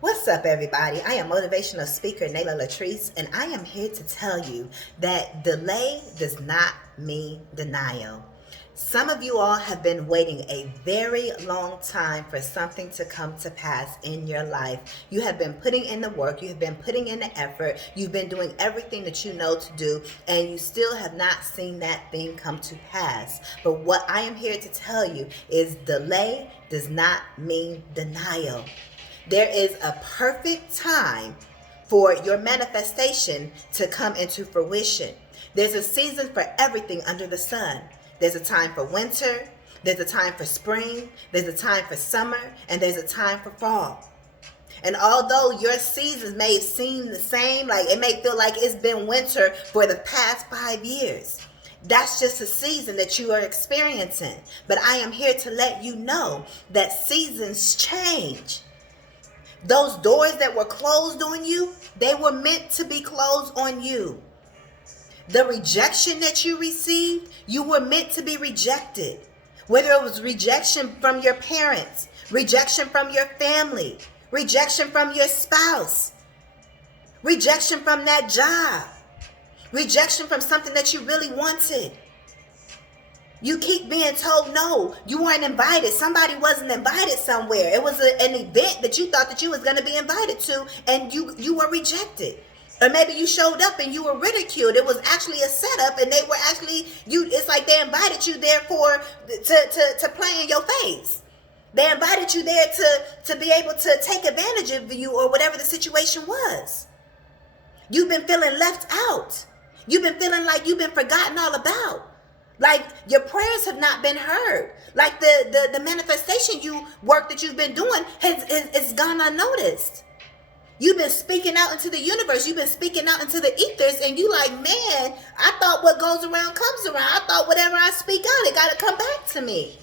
What's up, everybody? I am motivational speaker Nala Latrice, and I am here to tell you that delay does not mean denial. Some of you all have been waiting a very long time for something to come to pass in your life. You have been putting in the work, you have been putting in the effort, you've been doing everything that you know to do, and you still have not seen that thing come to pass. But what I am here to tell you is delay does not mean denial. There is a perfect time for your manifestation to come into fruition. There's a season for everything under the sun. There's a time for winter, there's a time for spring, there's a time for summer, and there's a time for fall. And although your seasons may seem the same, like it may feel like it's been winter for the past 5 years, that's just a season that you are experiencing. But I am here to let you know that seasons change. Those doors that were closed on you, they were meant to be closed on you. The rejection that you received, you were meant to be rejected. Whether it was rejection from your parents, rejection from your family, rejection from your spouse, rejection from that job, rejection from something that you really wanted. You keep being told no, you weren't invited. Somebody wasn't invited somewhere. It was an event that you thought that you was going to be invited to, and you were rejected. Or maybe you showed up and you were ridiculed. It was actually a setup, and they were actually it's like they invited you there to play in your face. They invited you there to be able to take advantage of you or whatever the situation was. You've been feeling left out. You've been feeling like you've been forgotten all about. Like your prayers have not been heard. Like the manifestation work that you've been doing has gone unnoticed. You've been speaking out into the universe. You've been speaking out into the ethers, and you like, man, I thought what goes around comes around. I thought whatever I speak out, it got to come back to me.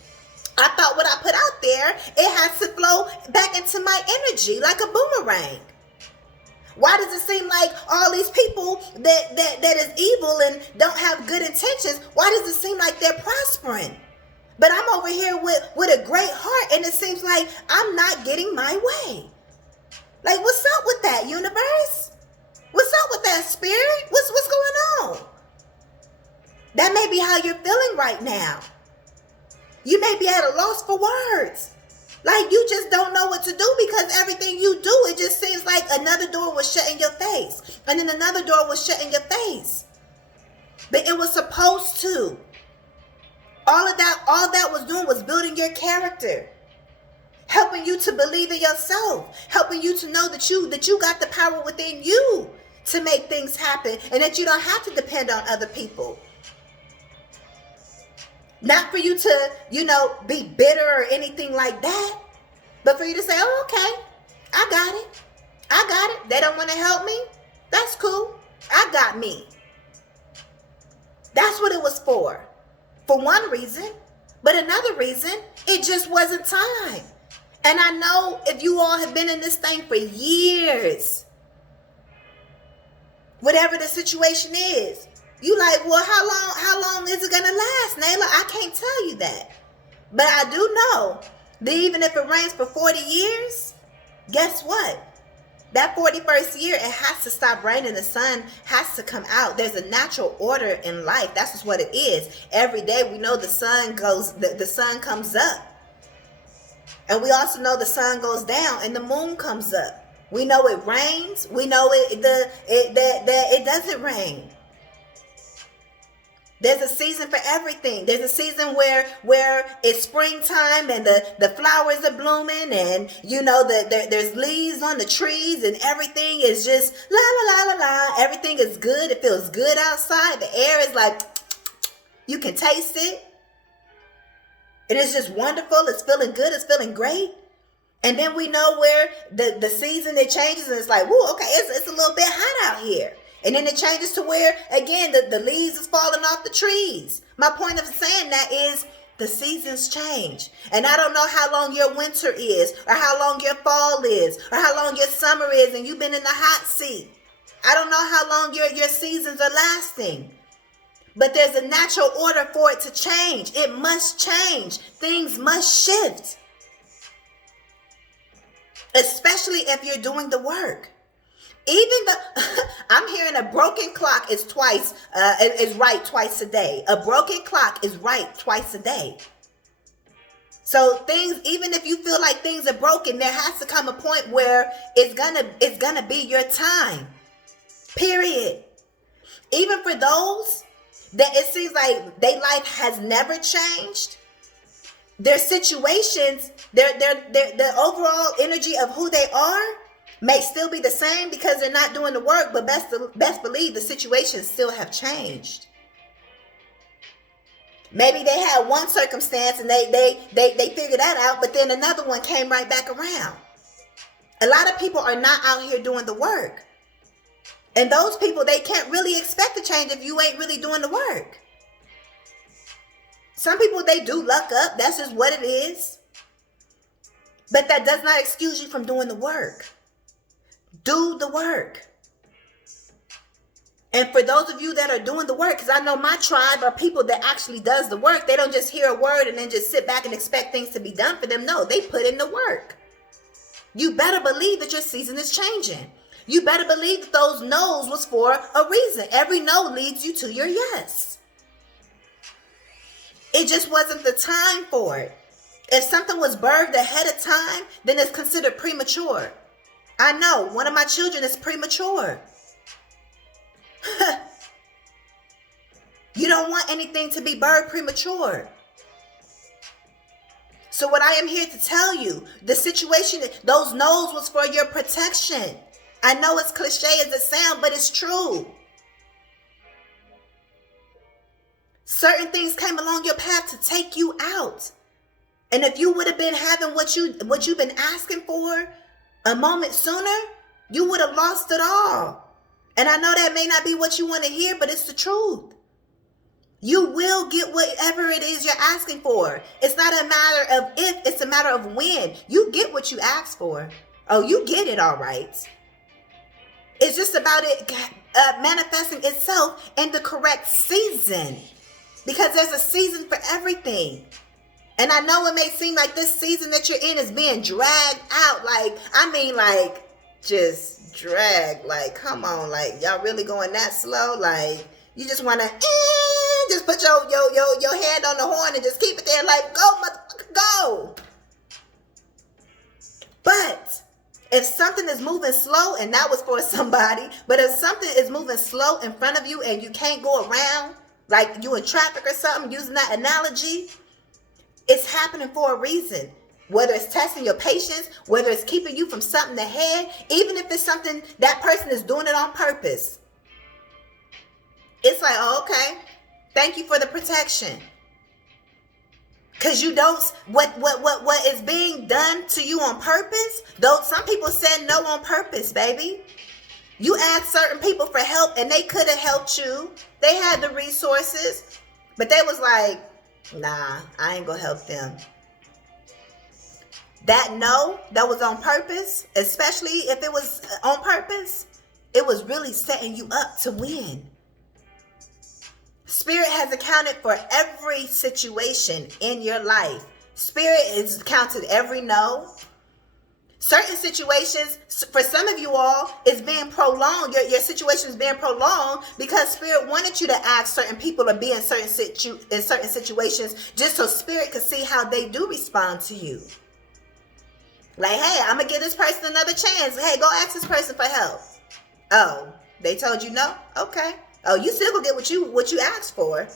I thought what I put out there, it has to flow back into my energy like a boomerang. Why does it seem like all these people that is evil and don't have good intentions, why does it seem like they're prospering? But I'm over here with a great heart, and it seems like I'm not getting my way. Like, what's up with that, universe? What's up with that, spirit? What's going on? That may be how you're feeling right now. You may be at a loss for words. Like you just don't know what to do because everything you do, it just seems like another door was shut in your face. And then another door was shut in your face. But it was supposed to. All that was doing was building your character. Helping you to believe in yourself. Helping you to know that you got the power within you to make things happen. And that you don't have to depend on other people. Not for you to, be bitter or anything like that. But for you to say, oh, okay, I got it. They don't want to help me. That's cool. I got me. That's what it was for. For one reason. But another reason, it just wasn't time. And I know if you all have been in this thing for years, whatever the situation is, you like, well, how long is it going to last, Nayla? I can't tell you that. But I do know that even if it rains for 40 years, guess what? That 41st year, it has to stop raining. The sun has to come out. There's a natural order in life. That's just what it is. Every day we know the sun comes up. And we also know the sun goes down and the moon comes up. We know it rains. We know that it doesn't rain. There's a season for everything. There's a season where it's springtime and the flowers are blooming and there's leaves on the trees and everything is just la la la la la. Everything is good. It feels good outside. The air is like, you can taste it. It is just wonderful. It's feeling good. It's feeling great. And then we know where the season it changes and it's like, whoa, okay, it's a little bit hot out here. And then it changes to where, again, the leaves is falling off the trees. My point of saying that is the seasons change. And I don't know how long your winter is or how long your fall is or how long your summer is and you've been in the hot seat. I don't know how long your seasons are lasting. But there's a natural order for it to change. It must change. Things must shift. especially if you're doing the work. Even I'm hearing a broken clock is right twice a day. A broken clock is right twice a day. So things, even if you feel like things are broken, there has to come a point where it's gonna be your time. Period. Even for those that it seems like their life has never changed, their situations, the overall energy of who they are may still be the same because they're not doing the work, but best believe the situations still have changed. Maybe they had one circumstance and they figured that out, but then another one came right back around. A lot of people are not out here doing the work. And those people, they can't really expect to change if you ain't really doing the work. Some people, they do luck up. That's just what it is. But that does not excuse you from doing the work. Do the work. And for those of you that are doing the work, because I know my tribe are people that actually does the work. They don't just hear a word and then just sit back and expect things to be done for them. No, they put in the work. You better believe that your season is changing. You better believe that those no's was for a reason. Every no leads you to your yes. It just wasn't the time for it. If something was birthed ahead of time, then it's considered premature. I know one of my children is premature. You don't want anything to be birthed premature. So what I am here to tell you, the situation, those no's was for your protection. I know it's cliche as it sounds, but it's true. Certain things came along your path to take you out. And if you would have been having what you've been asking for a moment sooner, you would have lost it all. And I know that may not be what you want to hear, but it's the truth. You will get whatever it is you're asking for. It's not a matter of if, it's a matter of when. You get what you ask for. Oh, you get it all right. It's just about it manifesting itself in the correct season. Because there's a season for everything. And I know it may seem like this season that you're in is being dragged out. Just dragged. Like, come on. Like, y'all really going that slow? Like, you just want to just put your hand on the horn and just keep it there. Like, go, motherfucker, go. But if something is moving slow, and that was for somebody, but if something is moving slow in front of you and you can't go around, like you in traffic or something, using that analogy, it's happening for a reason. Whether it's testing your patience, whether it's keeping you from something ahead, even if it's something that person is doing it on purpose. It's like, oh, okay, thank you for the protection. Because you don't, what is being done to you on purpose, though some people said no on purpose, baby. You asked certain people for help and they could have helped you. They had the resources, but they was like, nah, I ain't gonna help them. That no, that was on purpose, especially if it was on purpose, it was really setting you up to win. Spirit has accounted for every situation in your life. Spirit has counted every no. Certain situations, for some of you all, is being prolonged. Your situation is being prolonged because Spirit wanted you to ask certain people to be in certain situations just so Spirit could see how they do respond to you. Like, hey, I'm going to give this person another chance. Hey, go ask this person for help. Oh, they told you no? Okay. Oh, you still gonna get what you asked for.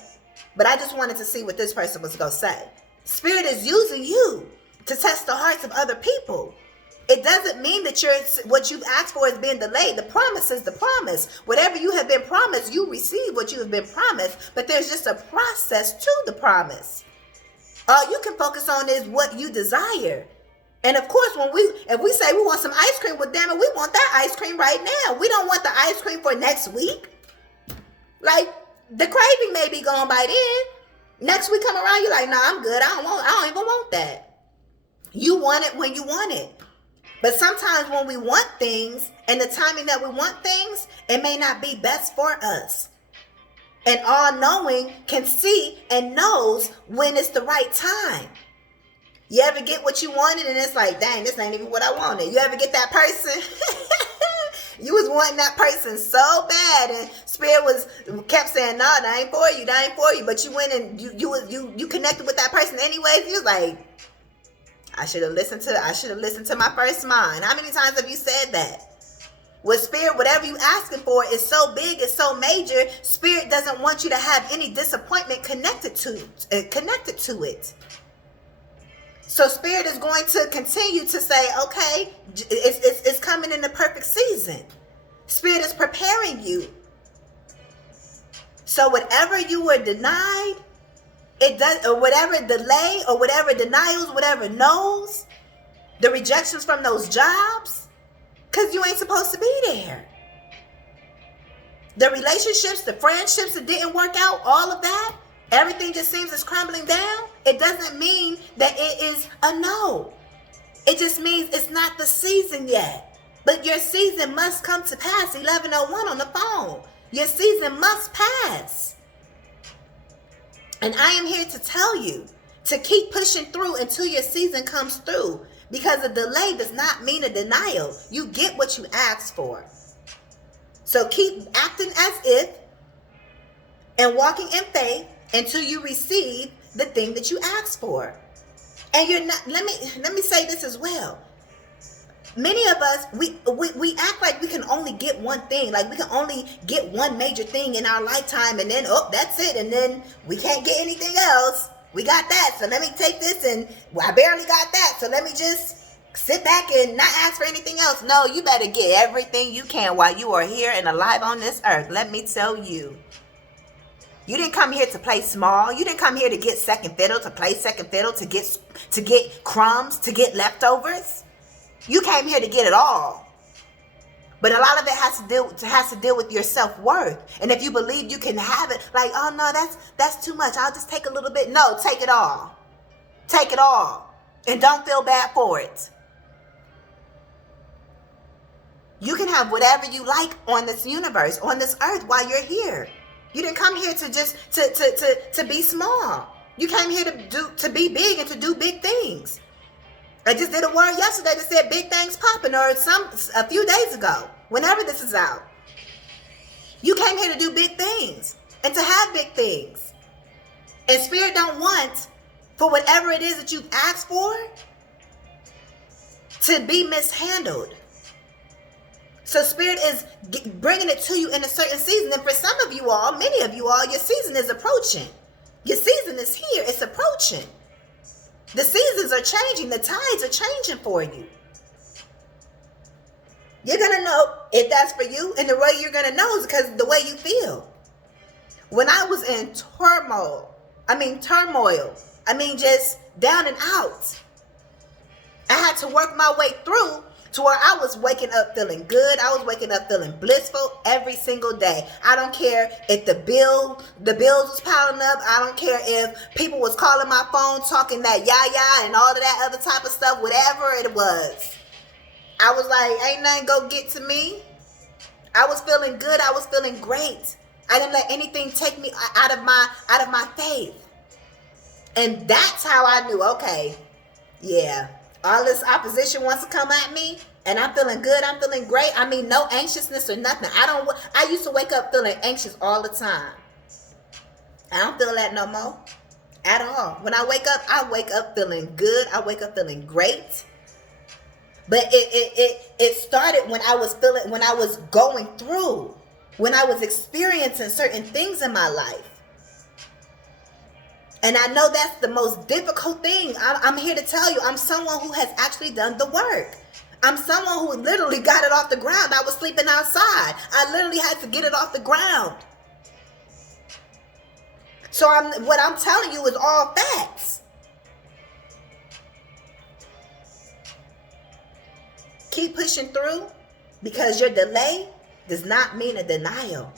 But I just wanted to see what this person was gonna say. Spirit is using you to test the hearts of other people. It doesn't mean that what you've asked for is being delayed. The promise is the promise. Whatever you have been promised, you receive what you have been promised. But there's just a process to the promise. All you can focus on is what you desire. And of course, if we say we want some ice cream, well, damn it, we want that ice cream right now. We don't want the ice cream for next week. Like, the craving may be gone by then. Next week come around, you're like, nah, I'm good. I don't even want that. You want it when you want it. But sometimes when we want things and the timing that we want things, it may not be best for us. And all knowing can see and knows when it's the right time. You ever get what you wanted and it's like, dang, this ain't even what I wanted? You ever get that person? You was wanting that person so bad, and spirit kept saying, "No, that ain't for you. That ain't for you." But you went and you connected with that person anyways. You was like, I should have listened to my first mind. How many times have you said that? With spirit, whatever you asking for is so big, it's so major. Spirit doesn't want you to have any disappointment connected to it. So spirit is going to continue to say, okay, it's coming in the perfect season. Spirit is preparing you. So whatever you were denied, it does, or whatever delay, or whatever denials, whatever no's, the rejections from those jobs, because you ain't supposed to be there. The relationships, the friendships that didn't work out, all of that, everything just seems it's crumbling down. It doesn't mean that it is a no. It just means it's not the season yet. But your season must come to pass. 1101 on the phone. Your season must pass. And I am here to tell you to keep pushing through until your season comes through. Because a delay does not mean a denial. You get what you asked for. So keep acting as if and walking in faith until you receive the thing that you asked for. And you're not, let me say this as well. Many of us, we act like we can only get one thing. Like we can only get one major thing in our lifetime, and then, oh, that's it. And then we can't get anything else. We got that, so let me take this, and I barely got that, so let me just sit back and not ask for anything else. No, you better get everything you can while you are here and alive on this earth. Let me tell you. You didn't come here to play small. You didn't come here to get second fiddle, to play second fiddle, to get crumbs, to get leftovers. You came here to get it all. But a lot of it has to deal with your self-worth. And if you believe you can have it, like, oh no, that's too much, I'll just take a little bit. No, take it all. Take it all. And don't feel bad for it. You can have whatever you like on this universe, on this earth, while you're here. You didn't come here to just to be small. You came here to be big and to do big things. I just did a word yesterday that said big things popping, or a few days ago, whenever this is out. You came here to do big things and to have big things. And spirit don't want for whatever it is that you've asked for to be mishandled. So spirit is bringing it to you in a certain season. And for some of you all, many of you all, your season is approaching. Your season is here. It's approaching. The seasons are changing. The tides are changing for you. You're going to know if that's for you. And the way you're going to know is because the way you feel. When I was in turmoil, just down and out, I had to work my way through to where I was waking up feeling good. I was waking up feeling blissful every single day. I don't care if the bills was piling up. I don't care if people was calling my phone talking that yah and all of that other type of stuff, whatever it was. I was like, ain't nothing go get to me. I was feeling good. I was feeling great. I didn't let anything take me out of my faith. And that's how I knew, okay, yeah, all this opposition wants to come at me, and I'm feeling good. I'm feeling great. I mean, no anxiousness or nothing. I used to wake up feeling anxious all the time. I don't feel that no more at all. When I wake up feeling good. I wake up feeling great. But it started when I was going through, when I was experiencing certain things in my life. And I know that's the most difficult thing. I'm here to tell you, I'm someone who has actually done the work. I'm someone who literally got it off the ground. I was sleeping outside. I literally had to get it off the ground. So what I'm telling you is all facts. Keep pushing through, because your delay does not mean a denial.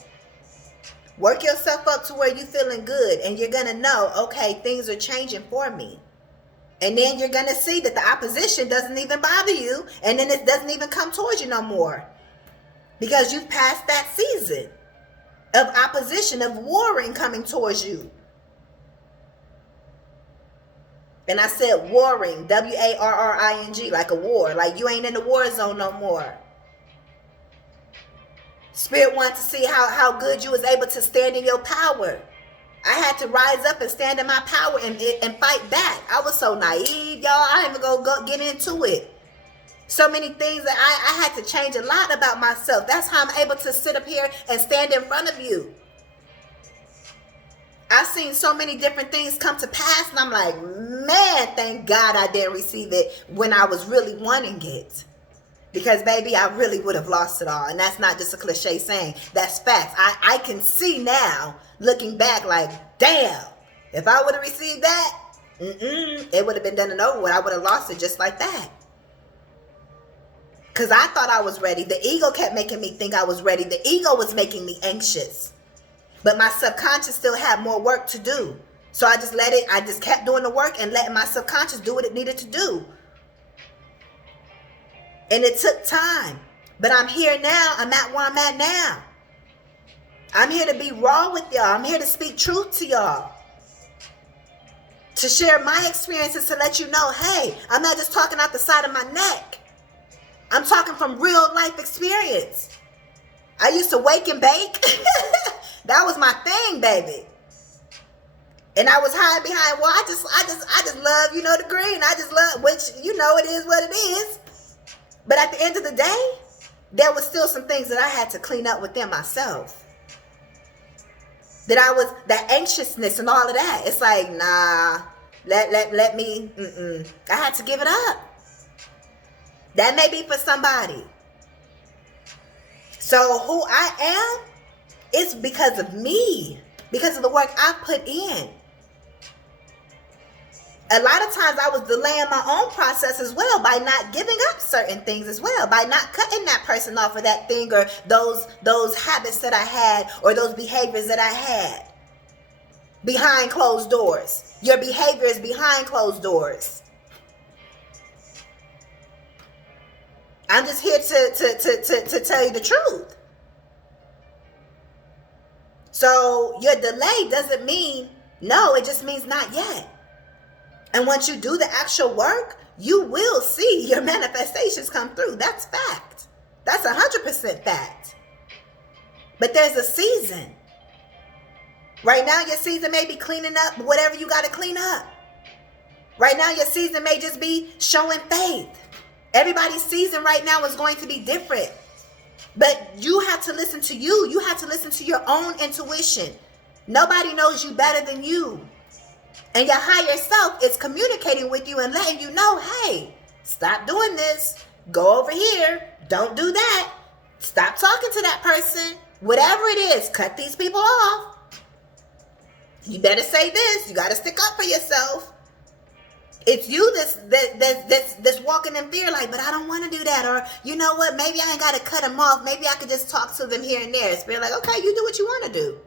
Work yourself up to where you're feeling good, and you're going to know, okay, things are changing for me. And then you're going to see that the opposition doesn't even bother you, and then it doesn't even come towards you no more, because you've passed that season of opposition, of warring coming towards you. And I said warring, warring, like a war. Like you ain't in the war zone no more. Spirit wanted to see how good you was able to stand in your power. I had to rise up and stand in my power and fight back. I was so naive, y'all. I ain't even go get into it. So many things that I had to change a lot about myself. That's how I'm able to sit up here and stand in front of you. I've seen so many different things come to pass, and I'm like, man, thank God I didn't receive it when I was really wanting it. Because, baby, I really would have lost it all. And that's not just a cliche saying. That's facts. I can see now, looking back, like, damn, if I would have received that, it would have been done and over with. I would have lost it just like that. Because I thought I was ready. The ego kept making me think I was ready. The ego was making me anxious. But my subconscious still had more work to do. So I just kept doing the work and letting my subconscious do what it needed to do. And it took time. But I'm here now. I'm at where I'm at now. I'm here to be raw with y'all. I'm here to speak truth to y'all. To share my experiences, to let you know, hey, I'm not just talking out the side of my neck. I'm talking from real life experience. I used to wake and bake. That was my thing, baby. And I was hiding behind, well, I just love, the green. I just love, which, it is what it is. But at the end of the day, there was still some things that I had to clean up within myself. That anxiousness and all of that. It's like, nah, let me, I had to give it up. That may be for somebody. So who I am, it's because of me, because of the work I put in. A lot of times I was delaying my own process as well by not giving up certain things as well, by not cutting that person off of that thing or those habits that I had or those behaviors that I had behind closed doors. Your behavior is behind closed doors. I'm just here to tell you the truth. So your delay doesn't mean no, it just means not yet. And once you do the actual work, you will see your manifestations come through. That's fact. That's 100% fact. But there's a season. Right now, your season may be cleaning up whatever you got to clean up. Right now, your season may just be showing faith. Everybody's season right now is going to be different. But you have to listen to you. You have to listen to your own intuition. Nobody knows you better than you. And your higher self is communicating with you and letting you know, hey, stop doing this. Go over here. Don't do that. Stop talking to that person. Whatever it is, cut these people off. You better say this. You got to stick up for yourself. It's you that's walking in fear like, but I don't want to do that. Or, you know what? Maybe I ain't got to cut them off. Maybe I could just talk to them here and there. Spirit like, okay, you do what you want to do.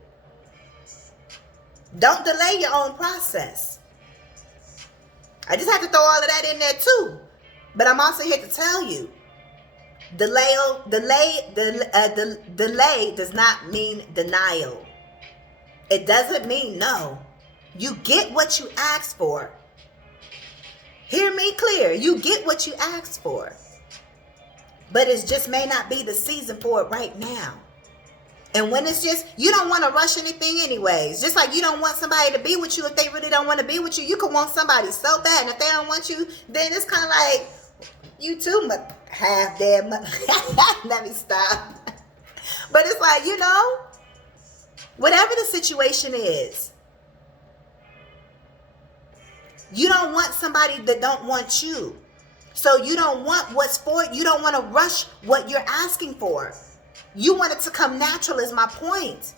Don't delay your own process. I just have to throw all of that in there too. But I'm also here to tell you, delay does not mean denial. It doesn't mean no. You get what you asked for. Hear me clear. You get what you asked for. But it just may not be the season for it right now. And when it's just, you don't want to rush anything anyways. Just like you don't want somebody to be with you if they really don't want to be with you. You can want somebody so bad. And if they don't want you, then it's kind of like, you too much half dead. Let me stop. But it's like, whatever the situation is, you don't want somebody that don't want you. So you don't want what's for it. You don't want to rush what you're asking for. You want it to come natural is my point.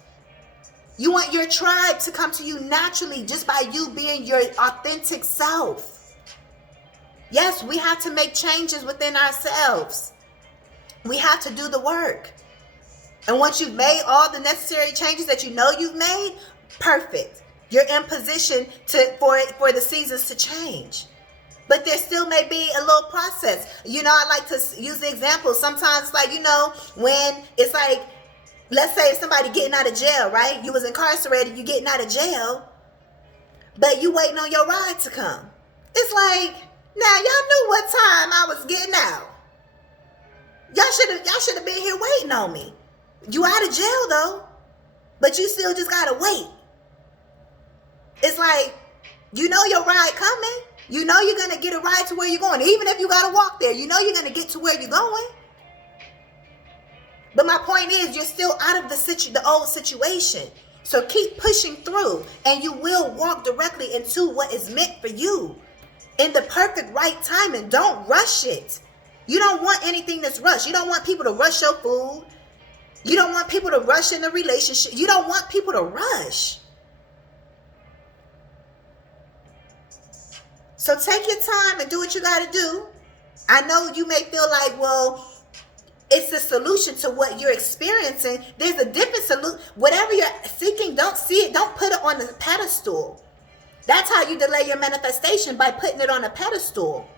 You want your tribe to come to you naturally just by you being your authentic self. Yes, we have to make changes within ourselves. We have to do the work. And once you've made all the necessary changes that you know you've made, perfect. You're in position for the seasons to change. But there still may be a little process. I like to use the example. Sometimes it's like, when it's like, let's say somebody getting out of jail, right? You was incarcerated, you getting out of jail, but you waiting on your ride to come. It's like, now y'all knew what time I was getting out. Y'all should have been here waiting on me. You out of jail though, but you still just gotta wait. It's like, you know your ride coming. You know you're gonna get a ride to where you're going. Even if you gotta walk there, you know you're gonna get to where you're going. But my point is, you're still out of the old situation. So keep pushing through, and you will walk directly into what is meant for you in the perfect right timing. Don't rush it. You don't want anything that's rushed. You don't want people to rush your food. You don't want people to rush in the relationship. You don't want people to rush. So take your time and do what you got to do. I know you may feel like, well, it's the solution to what you're experiencing. There's a different solution. Whatever you're seeking, don't see it. Don't put it on a pedestal. That's how you delay your manifestation, by putting it on a pedestal.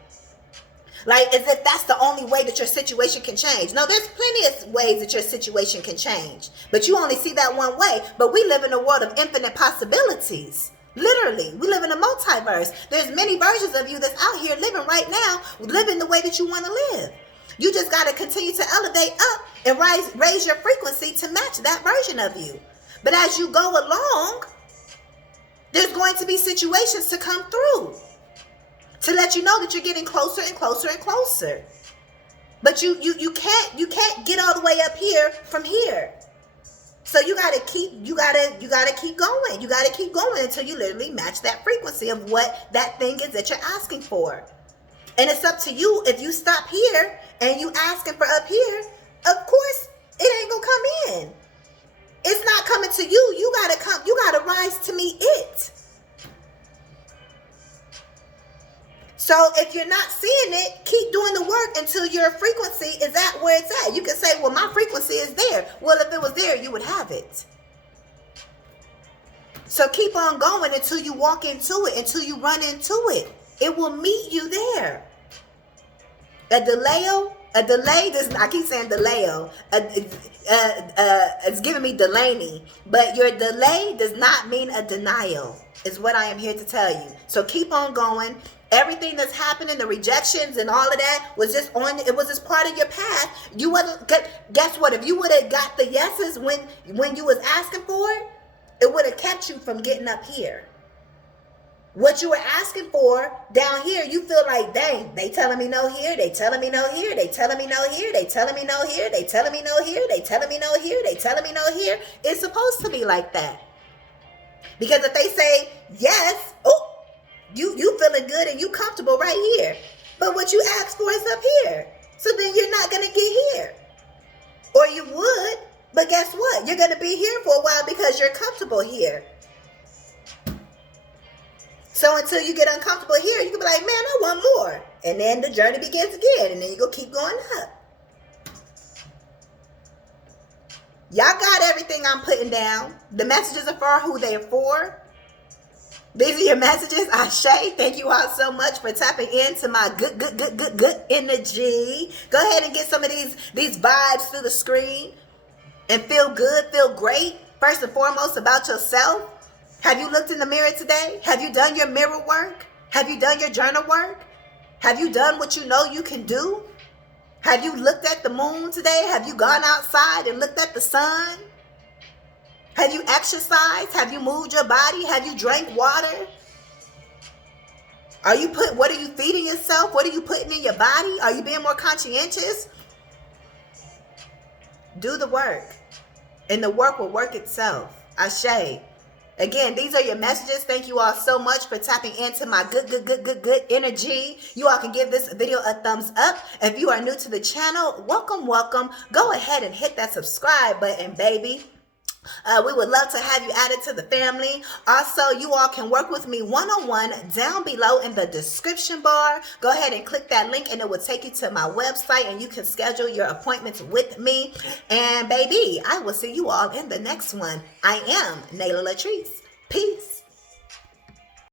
Like as if that's the only way that your situation can change. No, there's plenty of ways that your situation can change. But you only see that one way. But we live in a world of infinite possibilities. Literally, we live in a multiverse. There's many versions of you that's out here living right now, living the way that you want to live. You just got to continue to elevate up and raise your frequency to match that version of you. But as you go along, there's going to be situations to come through to let you know that you're getting closer and closer and closer. But you can't get all the way up here from here. So you gotta keep going. You gotta keep going until you literally match that frequency of what that thing is that you're asking for. And it's up to you. If you stop here and you asking for up here, of course it ain't gonna come in. It's not coming to you. You gotta rise to meet it. So if you're not seeing it, keep doing the work until your frequency is at where it's at. You can say, well, my frequency is there. Well, if it was there, you would have it. So keep on going until you walk into it, until you run into it. It will meet you there. A delay does, I keep saying delay-o. It's giving me Delaney. But your delay does not mean a denial, is what I am here to tell you. So keep on going. Everything that's happening, the rejections and all of that was just part of your path. You wasn't, guess what? If you would have got the yeses when you was asking for it, it would have kept you from getting up here. What you were asking for down here, you feel like, dang, they telling me no here, they telling me no here, they telling me no here, they telling me no here, they telling me no here, they telling me no here, they telling me no here. It's supposed to be like that. Because if they say yes, oh, you feeling good and you comfortable right here. But what you asked for is up here. So then you're not going to get here. Or you would, but guess what? You're going to be here for a while because you're comfortable here. So until you get uncomfortable here, you can be like, man, I want more. And then the journey begins again. And then you go keep going up. Y'all got everything I'm putting down. The messages are for who they're for. These are your messages. Ashe, thank you all so much for tapping into my good energy. Go ahead and get some of these vibes through the screen and feel good, feel great. First and foremost, about yourself. Have you looked in the mirror today? Have you done your mirror work? Have you done your journal work? Have you done what you know you can do? Have you looked at the moon today? Have you gone outside and looked at the sun? Have you exercised? Have you moved your body? Have you drank water? What are you feeding yourself? What are you putting in your body? Are you being more conscientious? Do the work, and the work will work itself. Ashe. Again, these are your messages. Thank you all so much for tapping into my good energy. You all can give this video a thumbs up. If you are new to the channel, welcome. Go ahead and hit that subscribe button, baby. We would love to have you added to the family. Also, you all can work with me one-on-one down below in the description bar. Go ahead and click that link and it will take you to my website and you can schedule your appointments with me. And baby, I will see you all in the next one. I am Nala Latrice. Peace.